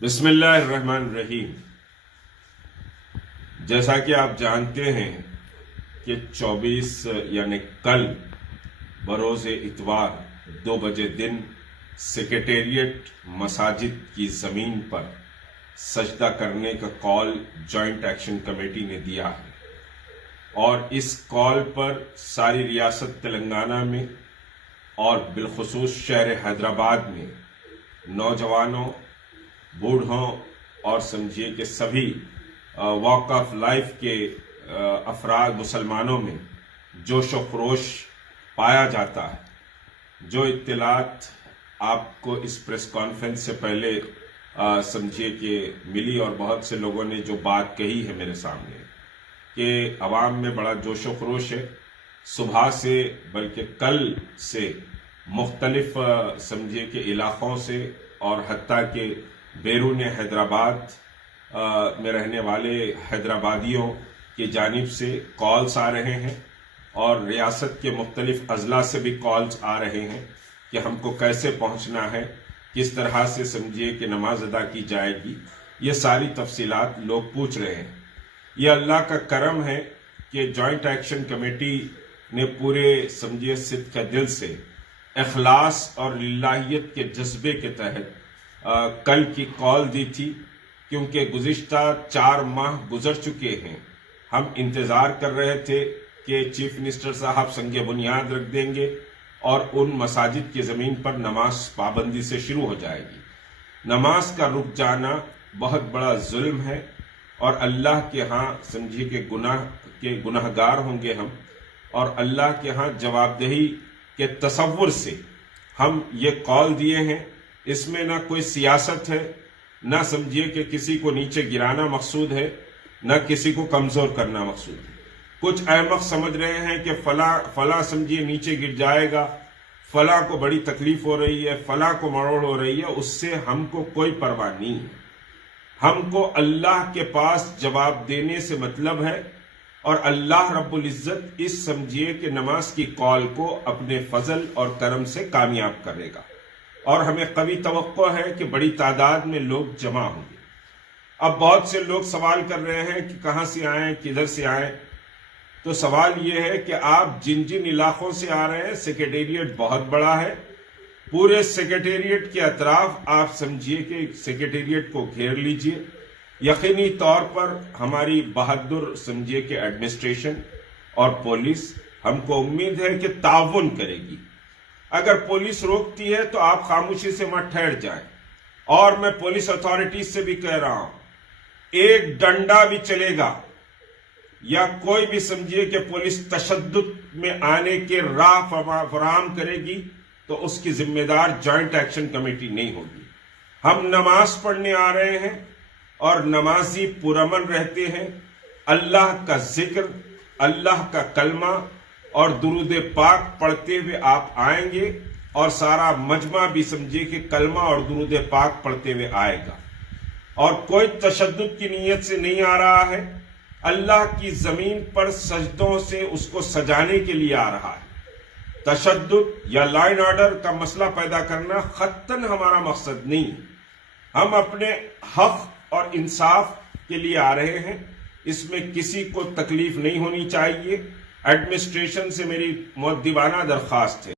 بسم اللہ الرحمن الرحیم۔ جیسا کہ آپ جانتے ہیں کہ 24 یعنی کل بروز اتوار 2 بجے دن سیکریٹریٹ مساجد کی زمین پر سجدہ کرنے کا کال جوائنٹ ایکشن کمیٹی نے دیا ہے، اور اس کال پر ساری ریاست تلنگانہ میں اور بالخصوص شہر حیدرآباد میں نوجوانوں، بوڑھوں اور سمجھیے کہ سبھی واک آف لائف کے افراد مسلمانوں میں جوش و خروش پایا جاتا ہے۔ جو اطلاعات آپ کو اس پریس کانفرنس سے پہلے سمجھیے کہ ملی، اور بہت سے لوگوں نے جو بات کہی ہے میرے سامنے کہ عوام میں بڑا جوش و خروش ہے، صبح سے بلکہ کل سے مختلف سمجھیے کہ علاقوں سے اور حتیٰ کہ بیرون حیدرآباد میں رہنے والے حیدرآبادیوں کی جانب سے کالز آ رہے ہیں، اور ریاست کے مختلف اضلاع سے بھی کالز آ رہے ہیں کہ ہم کو کیسے پہنچنا ہے، کس طرح سے سمجھیے کہ نماز ادا کی جائے گی۔ یہ ساری تفصیلات لوگ پوچھ رہے ہیں۔ یہ اللہ کا کرم ہے کہ جوائنٹ ایکشن کمیٹی نے پورے سمجھیے صدق دل سے اخلاص اور للہیت کے جذبے کے تحت کل کی کال دی تھی، کیونکہ گزشتہ 4 ماہ گزر چکے ہیں۔ ہم انتظار کر رہے تھے کہ چیف منسٹر صاحب سنگ بنیاد رکھ دیں گے اور ان مساجد کی زمین پر نماز پابندی سے شروع ہو جائے گی۔ نماز کا رک جانا بہت بڑا ظلم ہے، اور اللہ کے ہاں سمجھیے کہ گناہ گار ہوں گے ہم، اور اللہ کے ہاں جواب دہی کے تصور سے ہم یہ کال دیے ہیں۔ اس میں نہ کوئی سیاست ہے، نہ سمجھیے کہ کسی کو نیچے گرانا مقصود ہے، نہ کسی کو کمزور کرنا مقصود ہے۔ کچھ احمق سمجھ رہے ہیں کہ فلاں سمجھیے نیچے گر جائے گا، فلاں کو بڑی تکلیف ہو رہی ہے، فلاں کو مروڑ ہو رہی ہے، اس سے ہم کو کوئی پرواہ نہیں ہے۔ ہم کو اللہ کے پاس جواب دینے سے مطلب ہے، اور اللہ رب العزت اس سمجھیے کہ نماز کی کال کو اپنے فضل اور کرم سے کامیاب کرے گا، اور ہمیں قوی توقع ہے کہ بڑی تعداد میں لوگ جمع ہوں گے۔ اب بہت سے لوگ سوال کر رہے ہیں کہ کہاں سے آئیں، کدھر سے آئیں۔ تو سوال یہ ہے کہ آپ جن علاقوں سے آ رہے ہیں، سیکریٹریٹ بہت بڑا ہے، پورے سیکریٹریٹ کے اطراف آپ سمجھیے کہ سیکریٹریٹ کو گھیر لیجئے۔ یقینی طور پر ہماری بہادر سمجھیے کہ ایڈمنسٹریشن اور پولیس ہم کو امید ہے کہ تعاون کرے گی۔ اگر پولیس روکتی ہے تو آپ خاموشی سے مت ٹھہر جائیں، اور میں پولیس اتھارٹیز سے بھی کہہ رہا ہوں، ایک ڈنڈا بھی چلے گا یا کوئی بھی سمجھیے کہ پولیس تشدد میں آنے کے راہ فراہم کرے گی تو اس کی ذمہ دار جوائنٹ ایکشن کمیٹی نہیں ہوگی۔ ہم نماز پڑھنے آ رہے ہیں، اور نمازی پرامن رہتے ہیں۔ اللہ کا ذکر، اللہ کا کلمہ اور درود پاک پڑھتے ہوئے آپ آئیں گے، اور سارا مجمع بھی سمجھے کہ کلمہ اور درود پاک پڑھتے ہوئے آئے گا، اور کوئی تشدد کی نیت سے نہیں آ رہا ہے۔ اللہ کی زمین پر سجدوں سے اس کو سجانے کے لیے آ رہا ہے۔ تشدد یا لا اینڈ آرڈر کا مسئلہ پیدا کرنا خطاً ہمارا مقصد نہیں۔ ہم اپنے حق اور انصاف کے لیے آ رہے ہیں، اس میں کسی کو تکلیف نہیں ہونی چاہیے۔ ایڈمنسٹریشن سے میری مؤدبانہ درخواست ہے